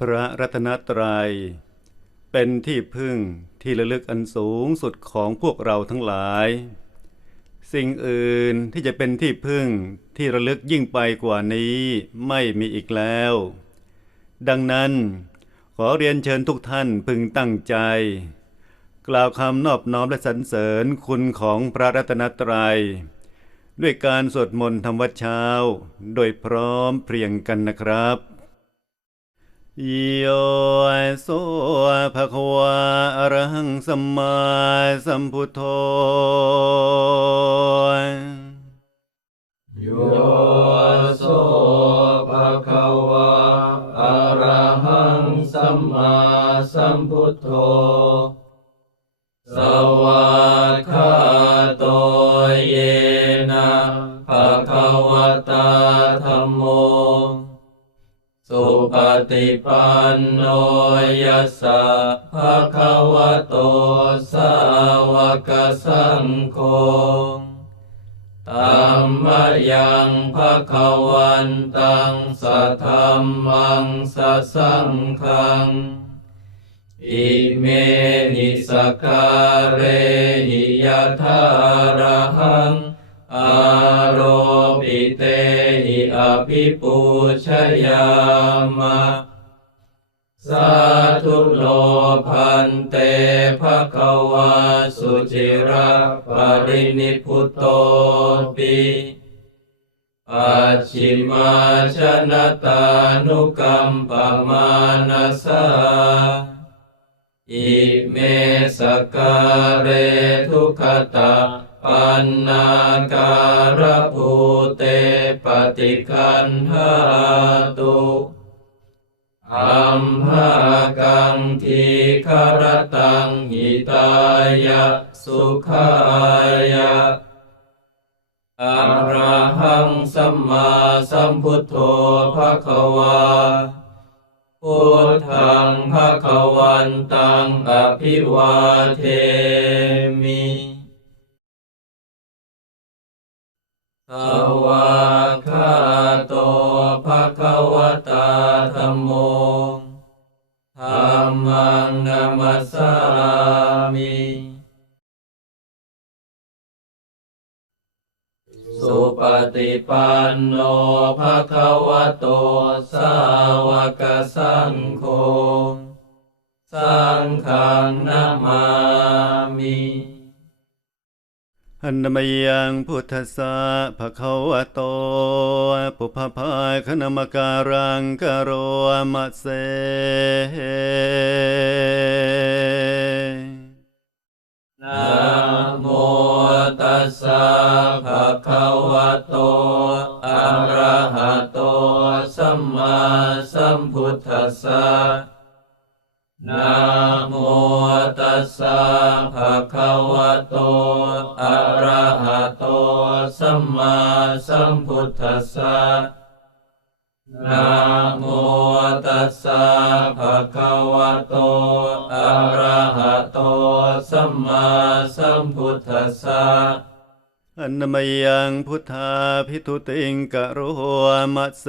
พระรัตนตรัย เป็นที่พึ่งที่ระลึกอันสูงสุดของพวกเราทั้งหลาย สิ่งอื่นที่จะเป็นที่พึ่งที่ระลึกยิ่งไปกว่านี้ไม่มีอีกแล้ว ดังนั้นขอเรียนเชิญทุกท่านพึงตั้งใจ กล่าวคำนอบน้อมและสรรเสริญคุณของพระรัตนตรัย ด้วยการสวดมนต์ทำวัดเช้า โดยพร้อมเพรียงกันนะครับ โยโสภะคะวะอรหังสัมมาสัมพุทโธโยโสภะคะวะอรหังสัมมาสัมพุทโธ ปฏิปันโนยัสสะภะคะวะโตสาวกสังโฆธัมมยังภะคะวันตังสัทธัมมังสัสสังฆัง อิเมหิสการเรหิยะทาระหัง ภิปูชยามะสาธุโลพันเตภะคะวาสุจิระปรินิพุตโตปิปัจฉิมาชนะตานุกัมปมานาสาอิเมสการเรทุขตา ปันนาการภูเตปฏิคันหาตุอัมภากังทีคารตังหิตายะสุขายะอะระหังสัมมาสัมพุทโธภะคะวาพุทธังภะคะวันตังอภิวาเทมิ สวากขาโตภะคะวะตาธัมโมธัมมังนัมสสามิสุปฏิปันโนภะคะวะโตสาวกสังโฆสังฆังนามามิ อันมยังพุทธสะภะคะวะโตปุพพายคณมการังกโรมะเสนะโมตัสสะภะคะวะโตอะระหะโตสัมมาสัมพุทธัสสะ นะโมตัสสะภะคะวะโต อะระหะโต สัมมาสัมพุทธัสสะนะโมตัสสะภะคะวะโต อะระหะโต สัมมาสัมพุทธัสสะอันนมยังพุทธาพิทุติงกโรมะเส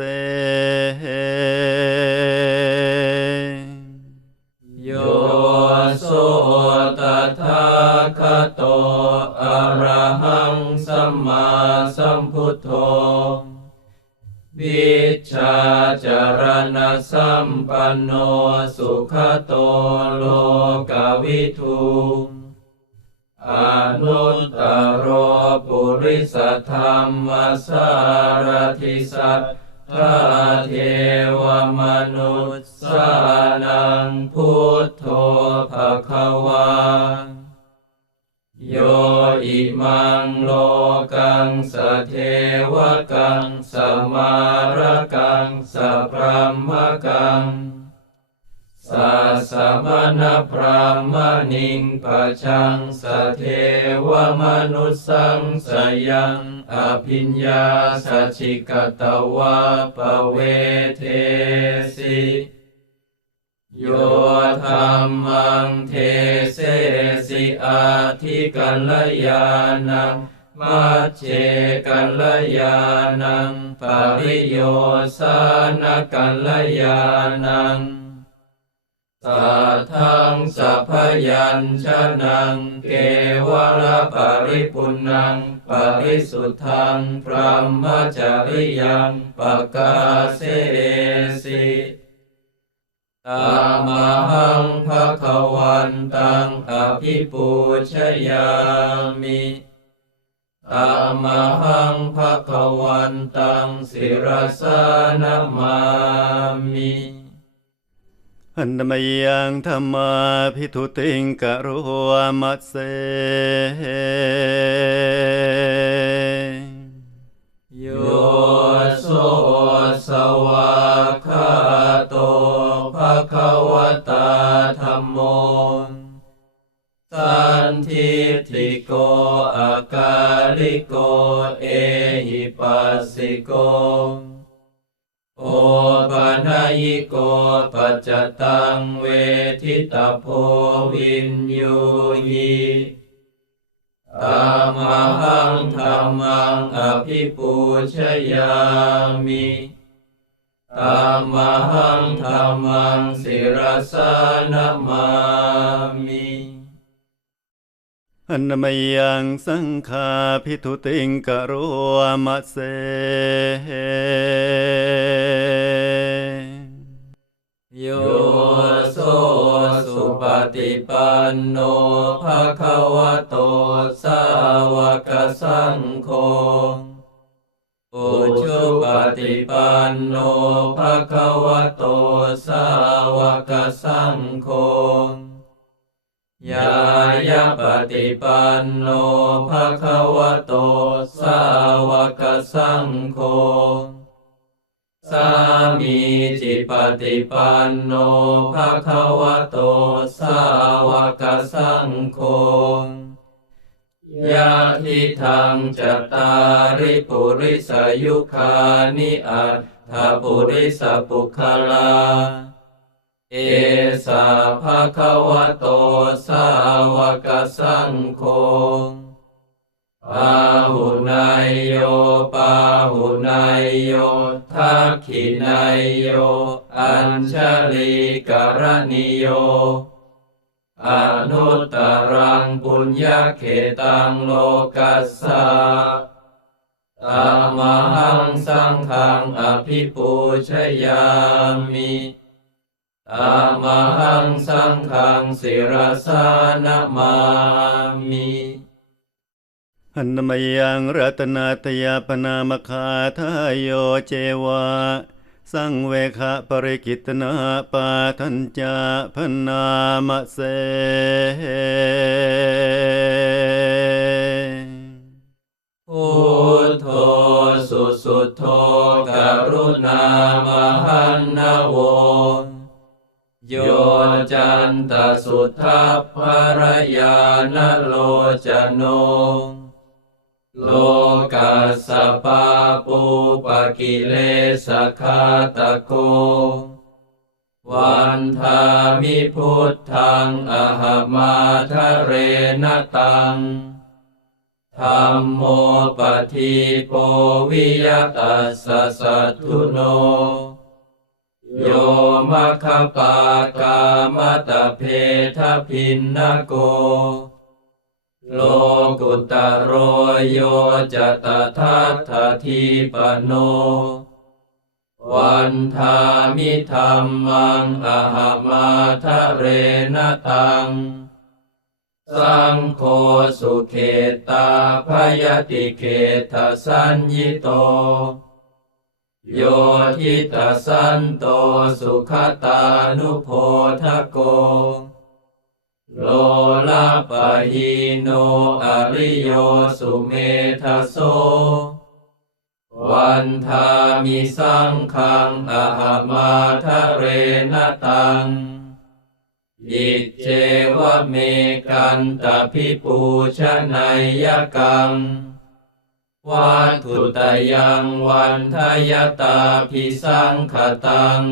สัสมณพรหมนิงปะชังสเทวมนุสังสยังอภิญญาสัชิกตวะปเวเทสิโยธรรมังเทเสสิอาทิกัลยานังมัจเจกัลยานังปริโยสานกัลยานัง สัทธังสัพยัญชนะเกวรปริปุณังปริสุทธังพรหมจริยังปกาเสสิตามหังภะคะวันตังอภิปูชยามิตามหังภะคะวันตังศิรสานามามิ อันนมยังธรรมาพิทุติงกะโรมัสเสโยโสสวาคาโตภะคะวตาธัมโมสันทิฏฐิโกอากาลิโกเอหิปัสสิโก ปะนายิโกปัจจตังเวทิตาโพวินยูหิตามหังธรรมังอภิปูชยามิตามหังธรรมังศิรสานามามิ อันมยังสังฆาพิทุติงกะโรมัสเสโยโสสุปฏิปันโนภะคะวะโตสาวกสังโฆอุชุปฏิปันโนภะคะวะโตสาวกสั ฏิปันโนภะคะวะโต สาวกสังโฆ สามีจิปฏิปันโนภะคะวะโต สาวกสังโฆยะทิทังจตาริปุริสยุคานิอัตถปุริสปุคลา เอสาภะคะวะโตสาวกสังโฆปาหุนายโยปาหุนายโยทักขินายโย อัญชลีกรณิโย อนุตตรังปุญญาเขตังโลกัสสะตามหังสังฆังอภิปูชยามิ ตามหังสังฆังศิรสานามามิอันนมยังรัตนาตยาปนามคาทายโยเจวะสังเวคะปริกิตนาปาทัญจาพนามเสพุทโธสุสุโธกรุณามหันนโว โยจันตสุทัพพรยานโลจโน โลกัสปาปูปกิเลสคาตโก วันทามิพุทธังอหมาทะเรนตังธรรมโมปฏิโปวิยตัสสะสัทธุโน โยมคปากามตะเพทพินนโก โลกุตโรโยจตทัตถทีปโน วันทามิธรรมังอหมาทะเรนตัง สังโฆสุเขตาพยติเขตสัญญิโต โยทิตสันโตสุขตานุโพทโก โลลาปะหิโนอริโยสุเมทโส วันทามิสังขังอหมาทะเรนตัง อิเจวะเมกันตพิปูชนัยยกัง วัตถุตยังวันทยตาพิสังขตัง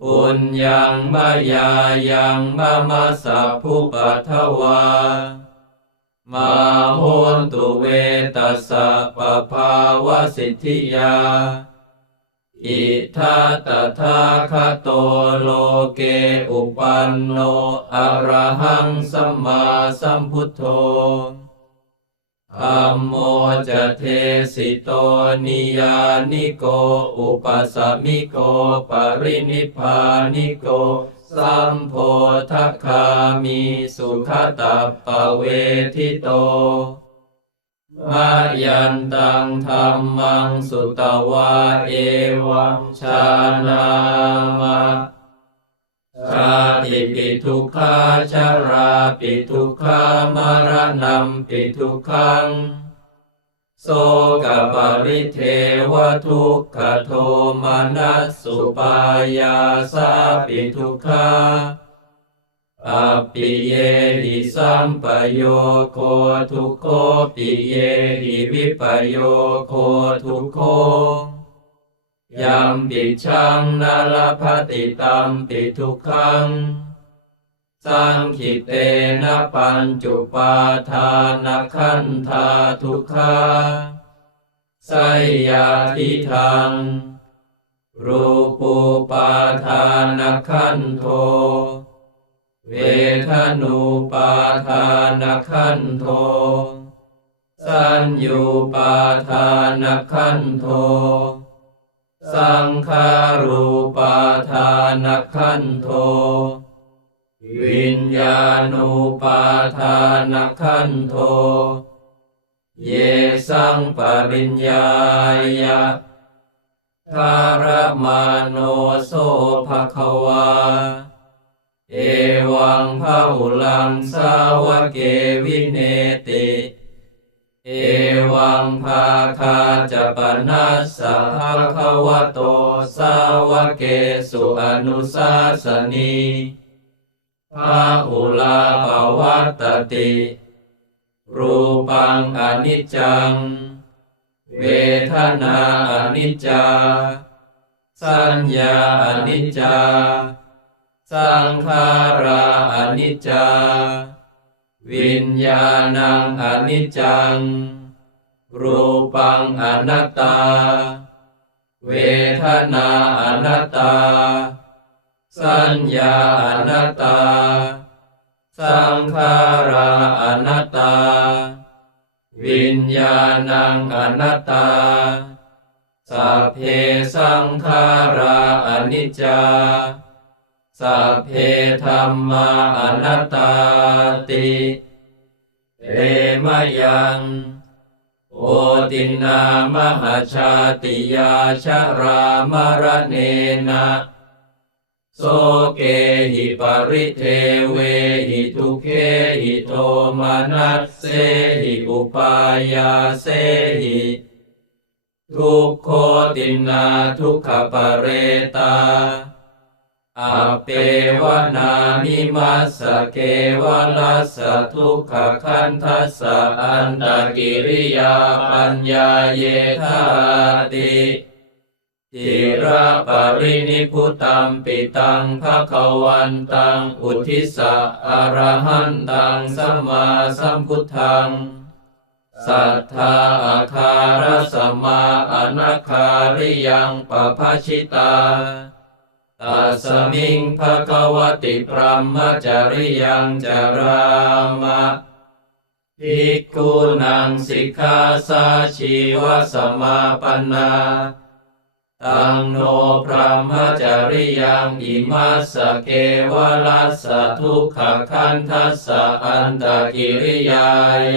ปุญญังมายายังมะมะสัพพุปัทวามาโหนตุเวตัสสะปะภาวสิทธิยา อิทัตถาคโตโลเกอุปันโนอรหังสัมมาสัมพุทโธ อัมโมจะเทสิโตนิยานิโก อุปสมิโก ปรินิพานิโก สัมโพธคามิสุขตัปปเวทิโตมายันตังธรรมังสุตวาเอวังชานามาาติปิทุกขาชาราปิทุกขามารณัมปิทุกขังโสกปริเทวทุกขโทมนัสสุปายาสาปิทุกขาอปิเยหิสัมปโยโคทุกโคปิเยหิวิปโยโคทุกโค ยัมปิชังนาลภติตัมปิทุกขัง สังขิเตนะปัญจุปาทานขันธาทุกขาไสยาทิทัง รูปูปาทานขันโท เวทนูปาทานขันโท สัญญูปาทานขันโท สังขารูปาทานขันโท วิญญาณูปาทานขันโท เยสังปริญญายะคารมาโนโสภควา เอวังพะหุลังสาวเกวิเนติ เอวังภาคาจะปนัสสะภะคะวะโตสาวเกสุอนุสาสนีภาหุลาภวัตติ รูปังอนิจจัง เวทนาอนิจจา สัญญาอนิจจา สังขาราอนิจจา วิญญาณังอนิจจัง รูปังอนัตตา เวทนาอนัตตา สัญญาอนัตตา สังขาราอนัตตา วิญญาณังอนัตตา สัพเพสังขาราอนิจจา สัพเพธรรมาอนัตตาติเตมยังโอตินามหาชาติยาชรามรเนนะโสเกหิปริเทเวหิทุเคหิโทมานัสเสหิอุปายาเสหิทุกโคตินาทุกขปเรตา อาเปวนานิมัสะเกวลัสทุกขคันทัสสะอันตกิริยาปัญญาเยธาติจิระปรินิพุตัมปิตังภะคะวันตังอุทิสะอรหันตังสัมมาสัมพุทธังสัทธาอาคารสมาอนาคาริยังปภชิตา ตัสมิงภะคะวติพรหมจริยังจารามะภิกขุนังสิกขาสาชีวสมาปนาตังโนพรหมจริยังอิมัสเกวลัสทุกขคันทัสสะอันตกิริยา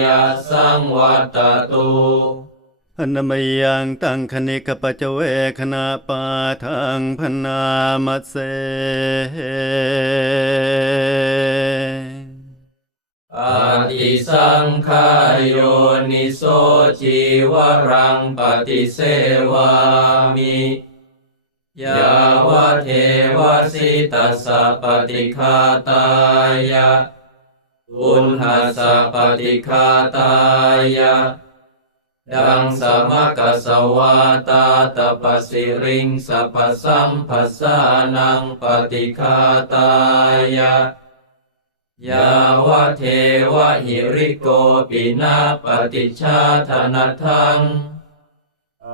ยาสังวัตตุ อนามยังตังคณิกปัจเจเวคณาปาทังพนามัสเสอาติสังขายโยนิโสจีวรังปฏิเสวามิยาวะเทวสิตัสสะปฏิคาตายะอุณหัสสะปฏิคาตายะ ดังสมกัสสวาตาตปสิริงสัพสัมภสานังปฏิคาตายะยาวะเทวะหิริโกปินาปฏิชาธนทัง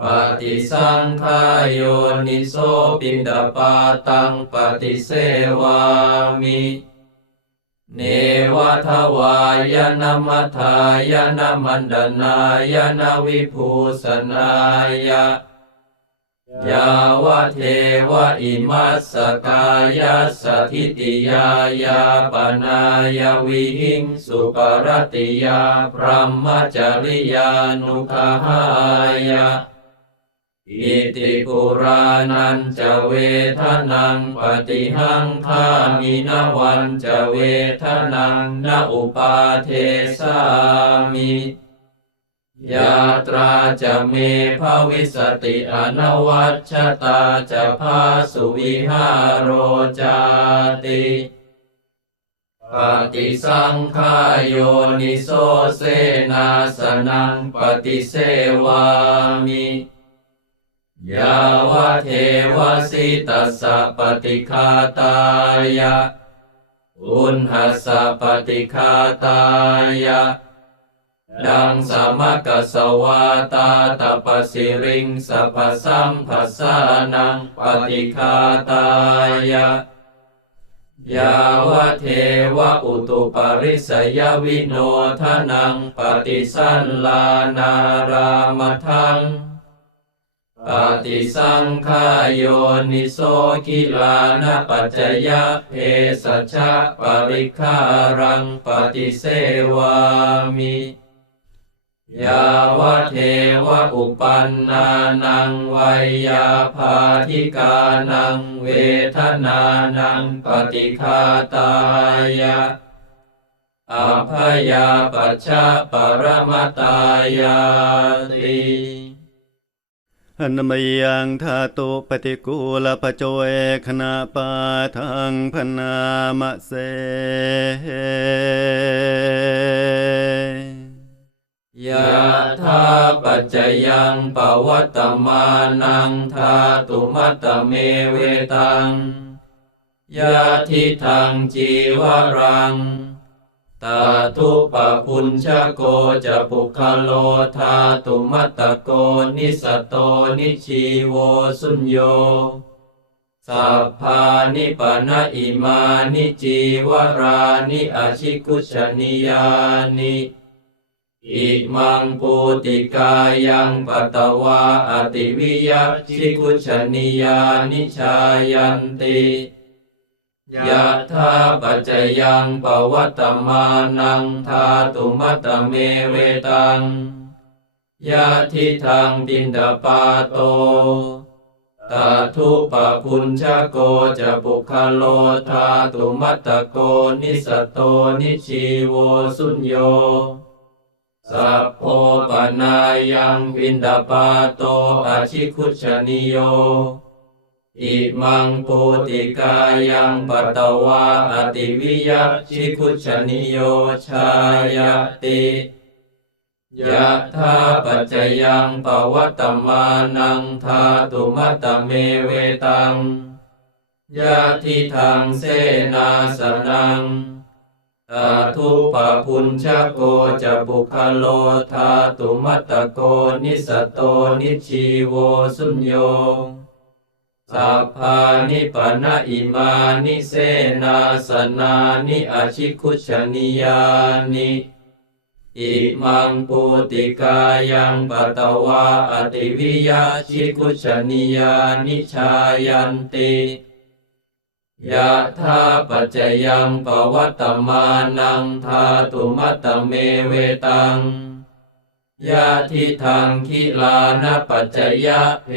ปฏิสังขายโยนิโสปินดาปาตังปฏิเสวามิ เนวะทวายนมัทายนามันดนายนวิภูสนายะยาวเทวอิมัสกายสถิติยายาปนายวิหิงสุปรติยาพรหมจริยานุขหายะ อิติปุรานันจะเวทนังปฏิหังคามินวันจะเวทนังนาอุปาเทสามิยาตราจะเมภาวิสติอนวัชชตาจะพาสุวิหารโรจาติปฏิสังขายโยนิโสเสนาสนังปฏิเสวามิ ยาวเทวสิตัสสะปฏิคาตายะ อุณหสสะปฏิคาตายะ ดังสมกสวาตาตปสิริงสัพสัมภสานังปฏิคาตายะยาวเทวะอุตุปริสยวิโนทนังปฏิสันลานารามทัง ปฏิสังขายโยนิโสกิลานปัจจยะเพสัชะปริคารังปฏิเสวามิยาวะเทวอุปันนานังวัยยาภาธิกานังเวทนานังปฏิคาตายะอภยาปัชชะปรมตายาติ อนมยังธาตุปฏิกูลปโจเอขณะปาทังพนามะเสยะธาปัจจยังปวัตตมานังธาตุมัตตเมเวตังยะทิทังจีวรัง ตาทุปะพุญชโกจะปุคโลธาตุมัตตโกนิสตโตนิชีโวสุญโยสัพพานิปนะอิมานิจีวรานิอาชิกุชนิยานิอิมังปูติกายังปัตตวาอติวิยะชิกุชนิยานิชายันติ ยะธาปัจจยังปวัตตมานังธาตุมัตตเมเวตังยะทิทังบินดาปาโตตาทุปะพุญชโกจะปุคโลธาตุมัตตโกนิสตโตนิชีโวสุญโยสัพโพปนายังวินดาปาโตอาชิคุชนิโย อิมังปูติกายังปัตตวาอติวิยะชิคุชนิโยชายติยะธาปัจจยังปวัตตมานังธาตุมัตตเมเวตังยะทิทังเสนาสนังตาทุปะพุญชโกจะบุคโลธาตุมัตโกนิสโตนิชีโวสุญโย สัพพานิปนะอิมานิเสนาสนานิอาชิคุชนิยานิอิมังปูติกายังปตวาอติวิยาชิคุชนิยานิชายันติยะธาปัจจยังปวัตตมานังธาตุมัตตเมเวตัง ยะทิทังคิลานปัจจยะเพ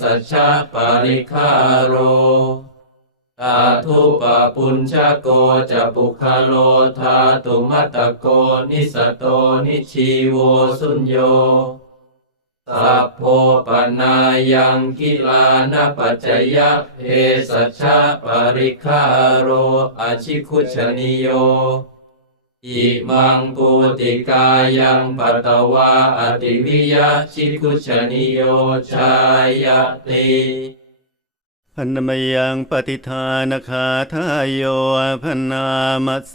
สัชชะปริคาโรตาทุปปุญชโกจะปุคโลธาตุมัตตโกนิสโตนิชีโวสุญโยสัพโพปนายังกิลานปัจจยะเพสัชชะปริคาโรอาชิคุชนิโย อิมังปูติกายังปัตตวาอติวิยะชิคุชนิโยชายติอนมยังปฏิทานคาทายโยพนามะเส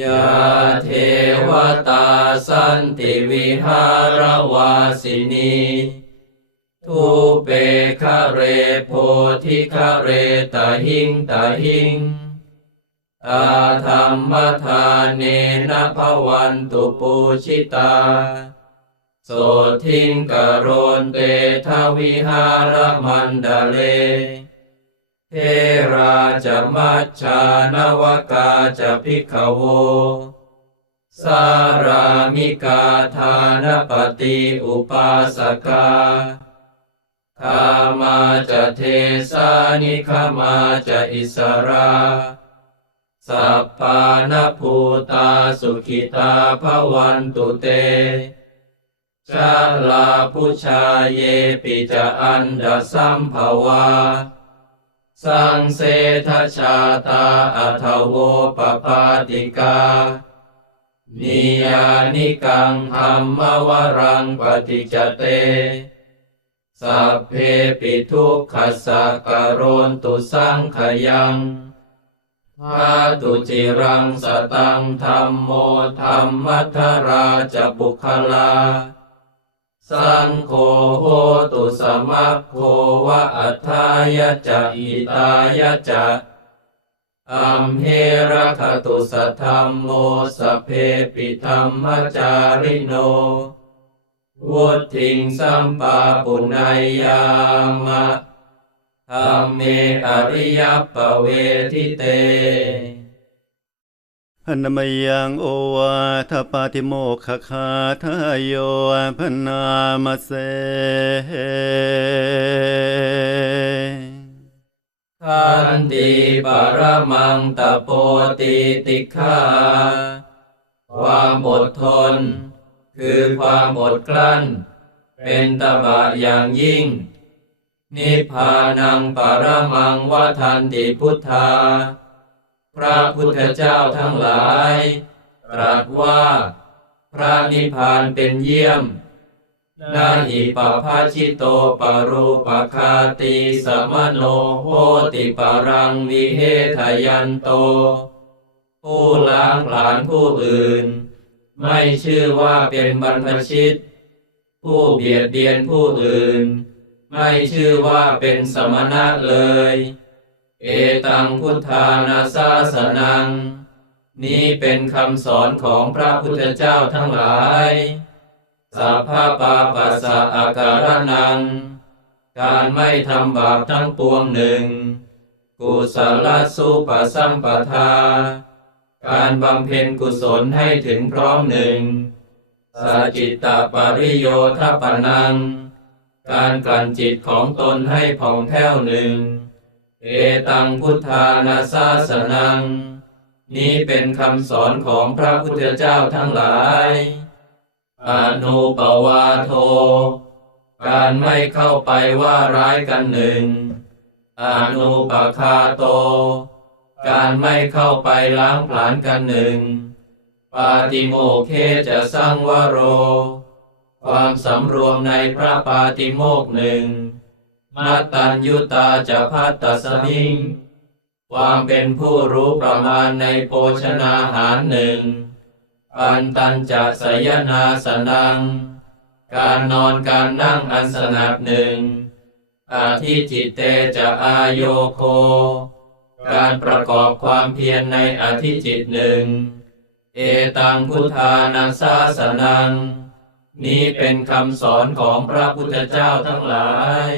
ยาเทวตาสันติวิหารวาสินี ทุเปคะเรโพธิคะเรตหิงตหิงตาธรรมทานเนนะภวันตุปูชิตา โสทิงกโรนเตทวิหารมันดาเล เทราจะมัจจานวกาจะพิกขโว สารามิกาทานปฏิอุปาสกา คามาจะเทสานิคามาจะอิสราสัพพานภูตาสุขิตาภวันตุเตชาลาพุชาเยปิจะอันดสัมภวา สังเสทชาตาอัทโวปปาติกา นิยานิกังธรรมวรังปฏิจเต สัพเพปิทุกขสักกโรนตุสังขยังพาตุจิรังสตังธรรมโมธรรมัทราจะบุคลา สังโฆโหตุสมัคโควะอัฏฐายะจะอิตายะจะอัมเหระคตุสัทธัมโมสพเพปิธรรมจาริโน วุทิงสัมปาปุณายยามะธรรมเมอริยปเวทิเตอนามยังโอวาทปาติโมกขคาทายโยพนามเสขันติปรมังตะโปติติขาความอดทน คือความอดกลั้น เป็นตบะอย่างยิ่ง นิพพานังปรมังวทันติพุทธา พระพุทธเจ้าทั้งหลาย ตรัสว่า พระนิพพานเป็นเยี่ยมนาหิปภาชิโตปรูปคาติสมโนโหติปรังวิเหทยันโต ผู้ล้างผลาญผู้อื่น ไม่ชื่อว่าเป็นบรรพชิต ผู้เบียดเบียนผู้อื่น ไม่ชื่อว่าเป็นสมณะเลย เอตังพุทธานาซาสนัง นี้เป็นคำสอนของพระพุทธเจ้าทั้งหลายสัพพะปาปัสสะอาการนัง การไม่ทำบาปทั้งปวงหนึ่ง กุศลสุปสัมปทา การบำเพ็ญกุศลให้ถึงพร้อมหนึ่งสจิตตปริโยทปนัง การกลั่นจิตของตนให้ผ่องแผ้วหนึ่ง เอตังพุทธานาซาสนัง นี้เป็นคำสอนของพระพุทธเจ้าทั้งหลายอนุปวาโท การไม่เข้าไปว่าร้ายกันหนึ่งอนุปคาโต การไม่เข้าไปล้างผลาญกันหนึ่ง ปาติโมกเคจะสร้างวโร ความสำรวมในพระปาติโมกหนึ่งมัตตัญยุตาจะพัตตสมิง ความเป็นผู้รู้ประมาณในโภชนาหารหนึ่ง ปันตันจะสยนาสนัง การนอนการนั่งอันสนับหนึ่งอาทิจิตเตจะอายโยโค การประกอบความเพียรในอธิจิตหนึ่ง เอตังพุทธานังสาสนัง นี้เป็นคำสอนของพระพุทธเจ้าทั้งหลาย